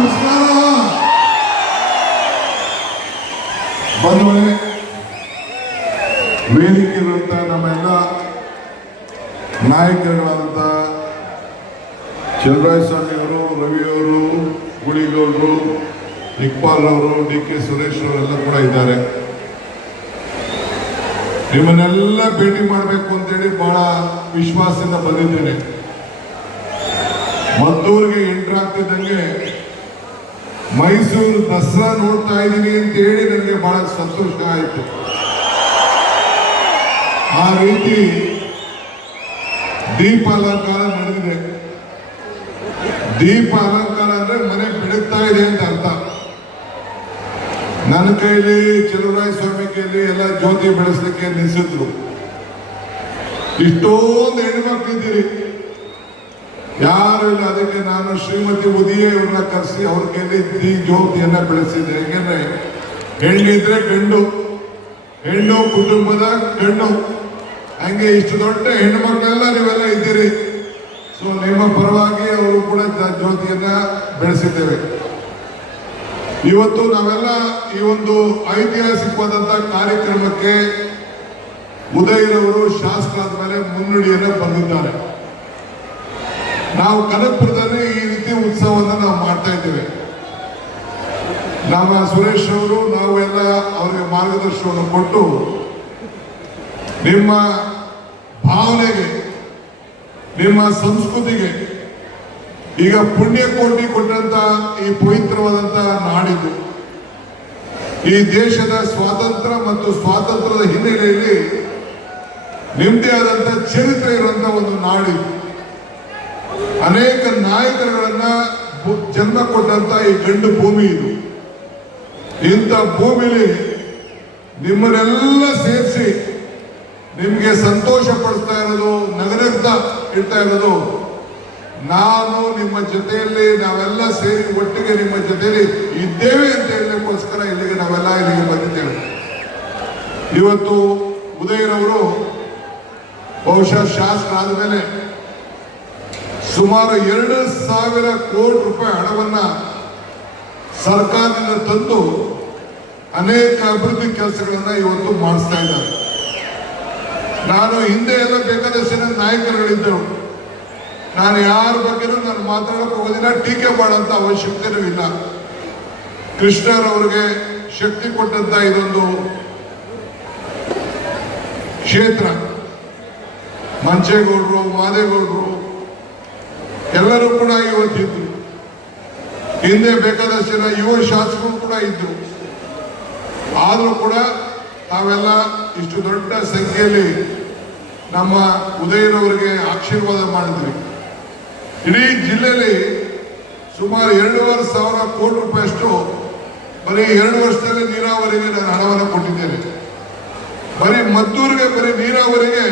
ನಮಸ್ಕಾರ ಬಂಧುಗಳೇ, ವೇದಿಕೆಯಿರುವಂಥ ನಮ್ಮೆಲ್ಲ ನಾಯಕರುಗಳಾದಂಥ ಚಲುವರಾಯಸ್ವಾಮಿ ಅವರು, ರವಿಯವರು, ಗುಳಿಗೌಡರು, ಇಕ್ಬಾಲ್ ಅವರು, ಡಿ ಕೆ ಸುರೇಶ್ ಅವರೆಲ್ಲ ಕೂಡ ಇದ್ದಾರೆ. ನಿಮ್ಮನ್ನೆಲ್ಲ ಭೇಟಿ ಮಾಡಬೇಕು ಅಂತೇಳಿ ಬಹಳ ವಿಶ್ವಾಸದಿಂದ ಬಂದಿದ್ದೇನೆ. ಮದ್ದೂರಿಗೆ ಎಂಟ್ರ್ ಆಗ್ತಿದ್ದಂಗೆ ಮೈಸೂರು ದಸರಾ ನೋಡ್ತಾ ಇದ್ದೀನಿ ಅಂತ ಹೇಳಿ ನನಗೆ ಬಹಳ ಸಂತೋಷ ಆಯಿತು. ಆ ರೀತಿ ದೀಪ ಅಲಂಕಾರ ನಡೆದಿದೆ. ದೀಪ ಅಲಂಕಾರ ಅಂದ್ರೆ ಮನೆ ಬೆಳಗ್ತಾ ಇದೆ ಅಂತ ಅರ್ಥ. ನನ್ನ ಕೈಲಿ, ಚಲುವರಾಯಸ್ವಾಮಿ ಕೈಲಿ ಎಲ್ಲ ಜ್ಯೋತಿ ಬೆಳೆಸಲಿಕ್ಕೆ ನಿಲ್ಲಿಸಿದ್ರು. ಇಷ್ಟೊಂದು ಹೆಣ್ಮಕ್ಳಿದ್ದೀರಿ, ಯಾರು ಇಲ್ಲ. ಅದಕ್ಕೆ ನಾನು ಶ್ರೀಮತಿ ಉದಿಯೇ ಇವ್ರನ್ನ ಕರೆಸಿ ಅವ್ರ ಕೈಲಿ ಈ ಜ್ಯೋತಿಯನ್ನ ಬೆಳೆಸಿದೆ. ಯಾಕೆಂದ್ರೆ ಹೆಣ್ಣಿದ್ರೆ ಗಂಡು, ಹೆಣ್ಣು ಕುಟುಂಬದ ಗಂಡು. ಹಂಗೆ ಇಷ್ಟು ದೊಡ್ಡ ಹೆಣ್ಣು ಮಕ್ಕಳೆಲ್ಲ ನೀವೆಲ್ಲ ಇದ್ದೀರಿ. ಸೊ ನಿಮ್ಮ ಪರವಾಗಿ ಅವರು ಕೂಡ ಜ್ಯೋತಿಯನ್ನ ಬೆಳೆಸಿದ್ದೇವೆ. ಇವತ್ತು ನಾವೆಲ್ಲ ಈ ಒಂದು ಐತಿಹಾಸಿಕವಾದಂತಹ ಕಾರ್ಯಕ್ರಮಕ್ಕೆ ಉದಯರವರು ಶಾಸಕರಾದ ಮೇಲೆ ಮುನ್ನುಡಿಯನ್ನ ಬರೆದಿದ್ದಾರೆ. ನಾವು ಕನಕಪುರದಲ್ಲಿ ಈ ರೀತಿ ಉತ್ಸವವನ್ನು ನಾವು ಮಾಡ್ತಾ ಇದ್ದೇವೆ. ನಮ್ಮ ಸುರೇಶ್ ಅವರು, ನಾವು ಎಲ್ಲ ಅವರಿಗೆ ಮಾರ್ಗದರ್ಶನವನ್ನು ಕೊಟ್ಟು ನಿಮ್ಮ ಭಾವನೆಗೆ, ನಿಮ್ಮ ಸಂಸ್ಕೃತಿಗೆ, ಈಗ ಪುಣ್ಯಕೋಟಿ ಕೊಟ್ಟಂತ ಈ ಪವಿತ್ರವಾದಂತ ನಾಡಿದು, ಈ ದೇಶದ ಸ್ವಾತಂತ್ರ್ಯ ಮತ್ತು ಸ್ವಾತಂತ್ರ್ಯದ ಹಿನ್ನೆಲೆಯಲ್ಲಿ ನಿಮ್ಮದೇ ಆದಂತ ಚರಿತ್ರೆ ಇರುವಂತ ಒಂದು ನಾಡಿದು. ಅನೇಕ ನಾಯಕರುಗಳನ್ನ ಜನ್ಮ ಕೊಟ್ಟಂತ ಈ ಗಂಡು ಭೂಮಿ ಇದು. ಇಂಥ ಭೂಮಿಲಿ ನಿಮ್ಮನ್ನೆಲ್ಲ ಸೇರಿಸಿ ನಿಮ್ಗೆ ಸಂತೋಷ ಪಡಿಸ್ತಾ ಇರೋದು, ನಗರಗ್ತಾ ಇಡ್ತಾ ಇರೋದು ನಾನು ನಿಮ್ಮ ಜೊತೆಯಲ್ಲಿ, ನಾವೆಲ್ಲ ಸೇರಿ ಒಟ್ಟಿಗೆ ನಿಮ್ಮ ಜೊತೆಯಲ್ಲಿ ಇದ್ದೇವೆ ಅಂತ ಹೇಳಲಿಕ್ಕೋಸ್ಕರ ಇಲ್ಲಿಗೆ ಬಂದಿದ್ದೇವೆ. ಇವತ್ತು ಉದಯರವರು ಬಹುಶಃ ಶಾಸಕರಾದ ಮೇಲೆ ಸುಮಾರು 2,000 ಕೋಟಿ ರೂಪಾಯಿ ಹಣವನ್ನ ಸರ್ಕಾರದಿಂದ ತಂದು ಅನೇಕ ಅಭಿವೃದ್ಧಿ ಕೆಲಸಗಳನ್ನ ಇವತ್ತು ಮಾಡಿಸ್ತಾ ಇದ್ದಾರೆ. ನಾನು ಹಿಂದೆ ಎಲ್ಲ ಬೇಕಾದಷ್ಟು ಜನ ನಾಯಕರುಗಳಿದ್ದರು. ನಾನು ಯಾರ ಬಗ್ಗೆನೂ ನಾನು ಮಾತಾಡಕ್ಕೆ ಹೋಗೋದಿಲ್ಲ, ಟೀಕೆ ಮಾಡೋಂಥ ಅವಶ್ಯಕತೆನೂ ಇಲ್ಲ. ಕೃಷ್ಣರವರಿಗೆ ಶಕ್ತಿ ಕೊಟ್ಟಂತ ಇದೊಂದು ಕ್ಷೇತ್ರ. ಮಂಚೇಗೌಡರು, ಮಾದೇಗೌಡರು ಎಲ್ಲರೂ ಕೂಡ ಇವತ್ತಿದ್ರು. ಹಿಂದೆ ಬೇಕಾದಷ್ಟು ಜನ ಯುವ ಶಾಸಕರು ಕೂಡ ಇದ್ರು. ಆದರೂ ಕೂಡ ತಾವೆಲ್ಲ ಇಷ್ಟು ದೊಡ್ಡ ಸಂಖ್ಯೆಯಲ್ಲಿ ನಮ್ಮ ಉದಯನವರಿಗೆ ಆಶೀರ್ವಾದ ಮಾಡಿದ್ರಿ. ಇಡೀ ಜಿಲ್ಲೆಯಲ್ಲಿ ಸುಮಾರು 2,500 ಕೋಟಿ ರೂಪಾಯಿಯಷ್ಟು ಬರೀ 2 ವರ್ಷದಲ್ಲಿ ನೀರಾವರಿಗೆ ನಾನು ಹಣವನ್ನು ಕೊಟ್ಟಿದ್ದೇನೆ. ಬರೀ ಮದ್ದೂರಿಗೆ, ಬರೀ ನೀರಾವರಿಗೆ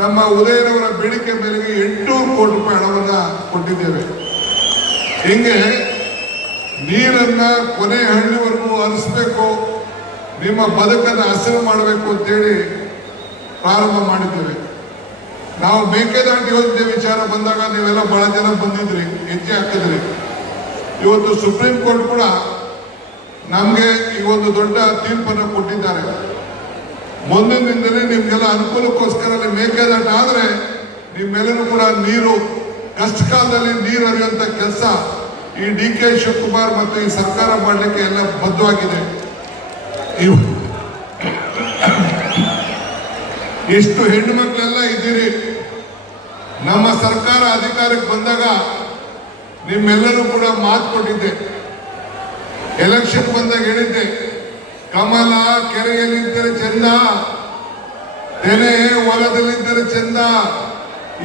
ನಮ್ಮ ಉದಯನವರ ಬೇಡಿಕೆ ಮೇಲೆಗೆ 800 ಕೋಟಿ ರೂಪಾಯಿ ಹಣವನ್ನ ಕೊಟ್ಟಿದ್ದೇವೆ. ಹಿಂಗೆ ನೀರನ್ನ ಕೊನೆ ಹಳ್ಳಿವರೆಗೂ ಹರಿಸಬೇಕು, ನಿಮ್ಮ ಬದುಕನ್ನು ಹಸಿರು ಮಾಡಬೇಕು ಅಂತೇಳಿ ಪ್ರಾರಂಭ ಮಾಡಿದ್ದೇವೆ. ನಾವು ಮೇಕೆದಾಟು ಯೋಜನೆ ವಿಚಾರ ಬಂದಾಗ ನೀವೆಲ್ಲ ಬಹಳ ಜನ ಬಂದಿದ್ರಿ, ಹೆಜ್ಜೆ ಹಾಕಿದ್ರಿ. ಇವತ್ತು ಸುಪ್ರೀಂ ಕೋರ್ಟ್ ಕೂಡ ನಮ್ಗೆ ಈ ಒಂದು ದೊಡ್ಡ ತೀರ್ಪನ್ನು ಕೊಟ್ಟಿದ್ದಾರೆ. ಮುಂದಿನ ದಿನದಲ್ಲಿ ನಿಮ್ಗೆಲ್ಲ ಅನುಕೂಲಕ್ಕೋಸ್ಕರ ಮೇಕೆದಾಟ ಆದ್ರೆ ನಿಮ್ಮೆಲ್ಲರೂ ಕೂಡ ನೀರು, ಕಷ್ಟ ಕಾಲದಲ್ಲಿ ನೀರು ಹರಿಯುವಂತ ಕೆಲಸ ಈ ಡಿ ಕೆ ಶಿವಕುಮಾರ್ ಮತ್ತು ಈ ಸರ್ಕಾರ ಮಾಡಲಿಕ್ಕೆ ಎಲ್ಲ ಬದ್ಧವಾಗಿದೆ. ಎಷ್ಟು ಹೆಣ್ಣು ಮಕ್ಕಳೆಲ್ಲ ಇದ್ದೀರಿ. ನಮ್ಮ ಸರ್ಕಾರ ಅಧಿಕಾರಕ್ಕೆ ಬಂದಾಗ ನಿಮ್ಮೆಲ್ಲರೂ ಕೂಡ ಮಾತು ಕೊಟ್ಟಿದ್ದೆ. ಎಲೆಕ್ಷನ್ ಬಂದಾಗ ಹೇಳಿದ್ದೆ, ಕಮಲ ಕೆರೆಯಲ್ಲಿದ್ದರೆ ಚಂದ, ತೆನೆ ಹೊಲದಲ್ಲಿದ್ದರೆ ಚಂದ,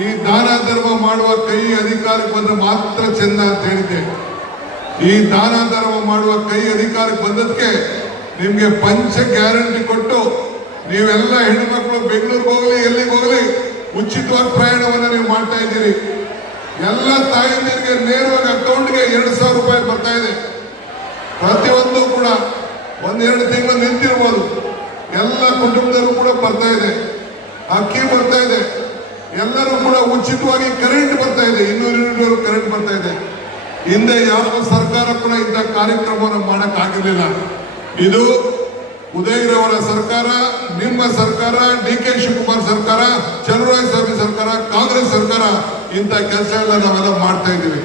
ಈ ದಾನ ಧರ್ಮ ಮಾಡುವ ಕೈ ಅಧಿಕಾರಕ್ಕೆ ಬಂದ್ರೆ ಮಾತ್ರ ಚಂದ ಅಂತ ಹೇಳಿದ್ದೆ. ಈ ದಾನ ಧರ್ಮ ಮಾಡುವ ಕೈ ಅಧಿಕಾರಕ್ಕೆ ಬಂದದಕ್ಕೆ ನಿಮ್ಗೆ ಪಂಚ ಗ್ಯಾರಂಟಿ ಕೊಟ್ಟು ನೀವೆಲ್ಲ ಹೆಣ್ಣು ಮಕ್ಕಳು ಬೆಂಗಳೂರಿಗೆ ಹೋಗ್ಲಿ, ಎಲ್ಲಿಗೆ ಹೋಗ್ಲಿ ಉಚಿತವಾಗಿ ಪ್ರಯಾಣವನ್ನು ನೀವು ಮಾಡ್ತಾ ಇದ್ದೀರಿ. ಎಲ್ಲ ತಾಯಂದಿರಿಗೆ ನೇರವಾಗಿ ಅಕೌಂಟ್ಗೆ 2,000 ರೂಪಾಯಿ ಬರ್ತಾ ಇದೆ. ಪ್ರತಿಯೊಂದು ಕೂಡ 1-2 ತಿಂಗಳು ನಿಂತಿರ್ಬೋದು. ಎಲ್ಲ ಕುಟುಂಬದವರು ಕೂಡ ಬರ್ತಾ ಇದೆ, ಅಕ್ಕಿ ಬರ್ತಾ ಇದೆ, ಎಲ್ಲರೂ ಕೂಡ ಉಚಿತವಾಗಿ ಕರೆಂಟ್ ಬರ್ತಾ ಇದೆ. 200 ಯೂನಿಟ್ ಕರೆಂಟ್ ಬರ್ತಾ ಇದೆ. ಹಿಂದೆ ಯಾವ ಸರ್ಕಾರ ಕೂಡ ಇಂಥ ಕಾರ್ಯಕ್ರಮವನ್ನು ಮಾಡಕ್ಕಾಗಿರ್ಲಿಲ್ಲ. ಇದು ಉದಯರವರ ಸರ್ಕಾರ, ನಿಮ್ಮ ಸರ್ಕಾರ, ಡಿ.ಕೆ. ಶಿವಕುಮಾರ್ ಸರ್ಕಾರ, ಚಲುವರಾಯ ಸ್ವಾಮಿ ಸರ್ಕಾರ, ಕಾಂಗ್ರೆಸ್ ಸರ್ಕಾರ ಇಂಥ ಕೆಲಸ ಎಲ್ಲ ನಾವೆಲ್ಲ ಮಾಡ್ತಾ ಇದ್ದೀವಿ.